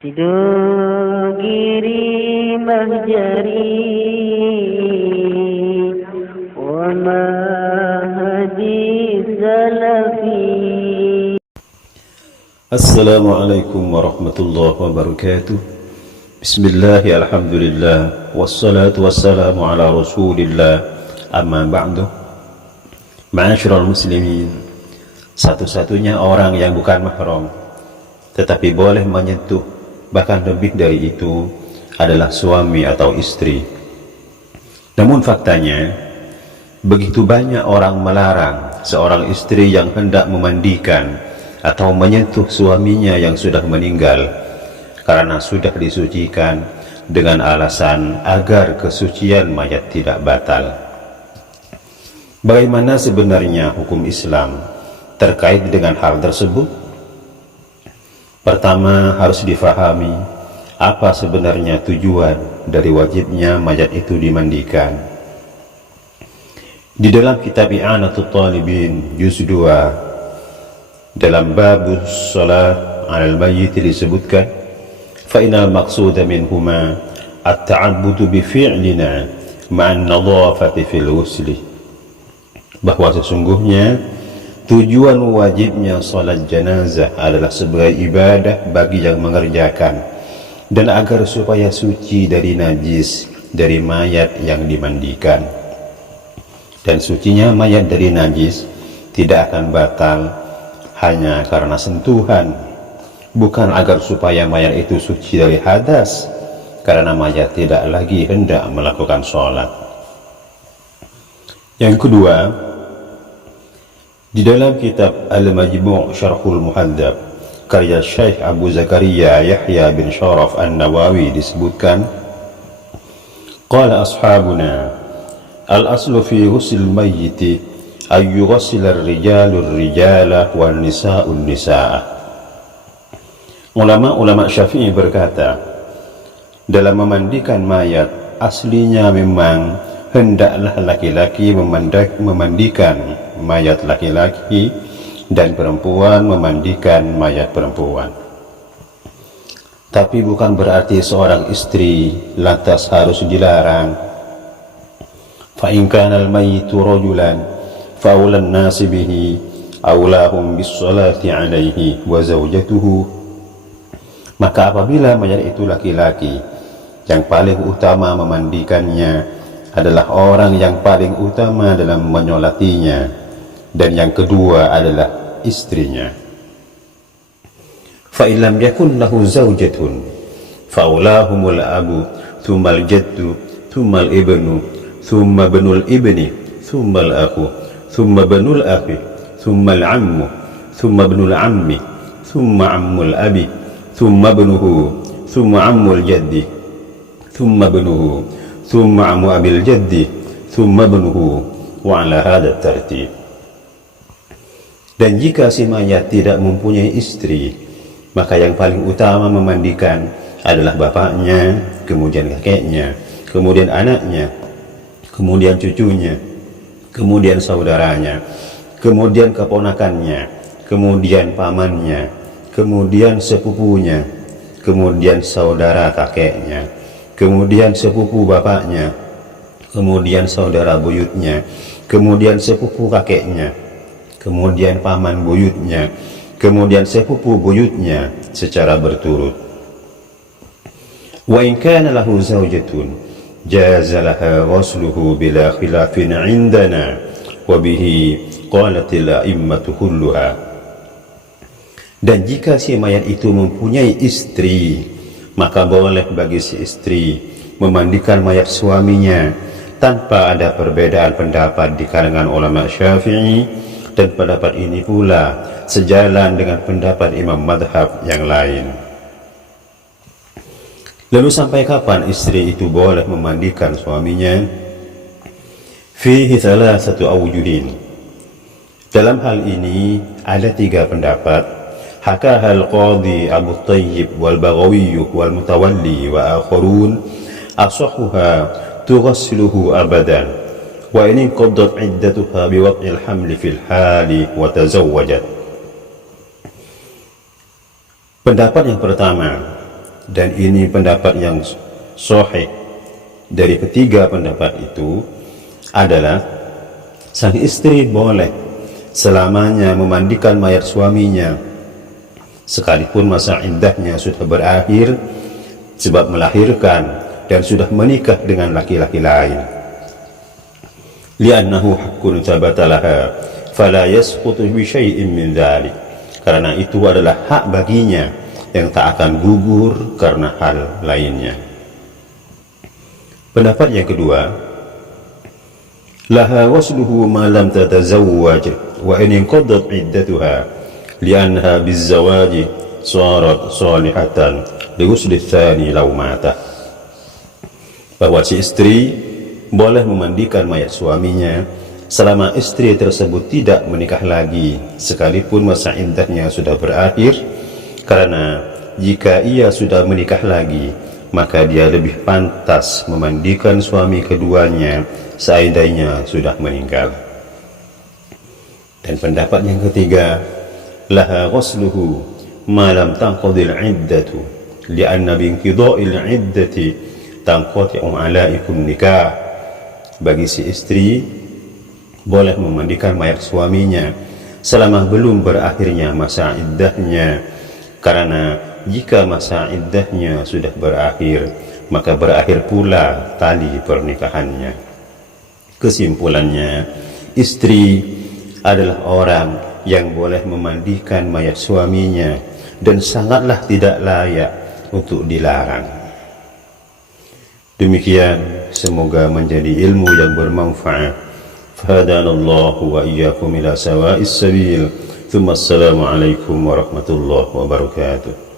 Tidogiri mahjari wa mahdi salafi. Assalamualaikum warahmatullahi wabarakatuh. Bismillah, alhamdulillah, wassalatu wassalamu ala rasulillah, amma ba'du. Ma'asyiral muslimin, satu-satunya orang yang bukan mahram tetapi boleh menyentuh, bahkan lebih dari itu, adalah suami atau istri. Namun faktanya, begitu banyak orang melarang seorang istri yang hendak memandikan atau menyentuh suaminya yang sudah meninggal karena sudah disucikan dengan alasan agar kesucian mayat tidak batal. Bagaimana sebenarnya hukum Islam terkait dengan hal tersebut? Pertama, harus difahami apa sebenarnya tujuan dari wajibnya mayat itu dimandikan. Di dalam kitab I'anatul Talibin juz 2 dalam babus shalah 'alal mayyit disebutkan, fa innal maqsuda minhuma at-ta'abbudu bi fi'lina ma'an nadhafati fil ghusli, bahwa sesungguhnya tujuan wajibnya salat jenazah adalah sebagai ibadah bagi yang mengerjakan, dan agar supaya suci dari najis dari mayat yang dimandikan. Dan sucinya mayat dari najis tidak akan batal hanya karena sentuhan, bukan agar supaya mayat itu suci dari hadas karena mayat tidak lagi hendak melakukan sholat. Yang kedua, di dalam kitab Al-Majmu' Syarhul Muhadzab karya Syekh Abu Zakaria Yahya bin Syaraf An-Nawawi disebutkan, qala ashabuna al-aslu fi ghusl mayyiti ay yughassila ar-rijalu ar-rijala wan nisa'u an-nisa'a. Ulama Syafi'i berkata, dalam memandikan mayat aslinya memang hendaklah laki-laki memandikan mayat laki-laki dan perempuan memandikan mayat perempuan. Tapi bukan berarti seorang istri lantas harus dilarang. Fa in kana al-mayyitu rajulan fa awlan nasi bihi awlahum bis-salati alaihi wa zawjatuhu. Maka apabila mayat itu laki-laki, yang paling utama memandikannya adalah orang yang paling utama dalam menyolatinya, dan yang kedua adalah istrinya. Fa illam yakun lahu zawjatun fa ulahumul abu thumma al-jaddu thumma al-ibnu thumma ibnul ibni thumma al-akhu thumma ibnul akhi thumma al-ammu thumma ibnul ammi thumma ammul abi thumma ibnuhu thumma ammul jaddi thumma ibnuhu thumma ammu abil jaddi thumma ibnuhu wa ala hadha tartib. Dan jika si mayat tidak mempunyai istri, maka yang paling utama memandikan adalah bapaknya, kemudian kakeknya, kemudian anaknya, kemudian cucunya, kemudian saudaranya, kemudian keponakannya, kemudian pamannya, kemudian sepupunya, kemudian saudara kakeknya, kemudian sepupu bapaknya, kemudian saudara buyutnya, kemudian sepupu kakeknya, kemudian paman buyutnya, kemudian sepupu buyutnya secara berturut. Wa in kana lahu zawjatun jaza laha ghusluhu bila khilafin indana wa bihi qalatil a'immatu kulluha. Dan jika si mayat itu mempunyai istri, maka boleh bagi si istri memandikan mayat suaminya tanpa ada perbedaan pendapat di kalangan ulama Syafi'i, dan pendapat ini pula sejalan dengan pendapat imam madhab yang lain. Lalu sampai kapan istri itu boleh memandikan suaminya? Fihi thalathatu awjuhin. Dalam hal ini ada 3 pendapat. Hakaha al-Qadhi Abu Tayyib wal Baghawi wal Mutawalli wa akharun asahhuha tughassiluhu abadan wa in qaddat iddatuha bi wad'il hamli fil hali wa tazawwajat. Pendapat yang pertama, dan ini pendapat yang sahih dari ketiga pendapat itu adalah sang istri boleh selamanya memandikan mayat suaminya sekalipun masa iddahnya sudah berakhir sebab melahirkan dan sudah menikah dengan laki-laki lain. Li'annahu haqqun thabata laha fala yasqutu bi syai'in min dzalik. Karena itu adalah hak baginya yang tak akan gugur karena hal lainnya. Pendapat yang kedua, laha wasluhu ma lam tatazawwaj wa in inqadat iddatuha li'annaha bizzawaji sarat salihatan lighusli tsani law mata. Bahwa si istri boleh memandikan mayat suaminya selama istri tersebut tidak menikah lagi sekalipun masa iddahnya sudah berakhir, karena jika ia sudah menikah lagi maka dia lebih pantas memandikan suami keduanya seandainya sudah meninggal. Dan pendapat yang ketiga, laha ghusluhu ma lam tanqadil iddatu li'anna binqida'il iddati tanqati'u alaikum nikah. Bagi si istri boleh memandikan mayat suaminya selama belum berakhirnya masa iddahnya, karena jika masa iddahnya sudah berakhir maka berakhir pula tali pernikahannya. Kesimpulannya, istri adalah orang yang boleh memandikan mayat suaminya dan sangatlah tidak layak untuk dilarang. Demikian, semoga menjadi ilmu yang bermanfaat. Fahadanallahu wa iyyakum ila sawa'is sabil. Tsumma assalamu alaikum warahmatullahi wabarakatuh.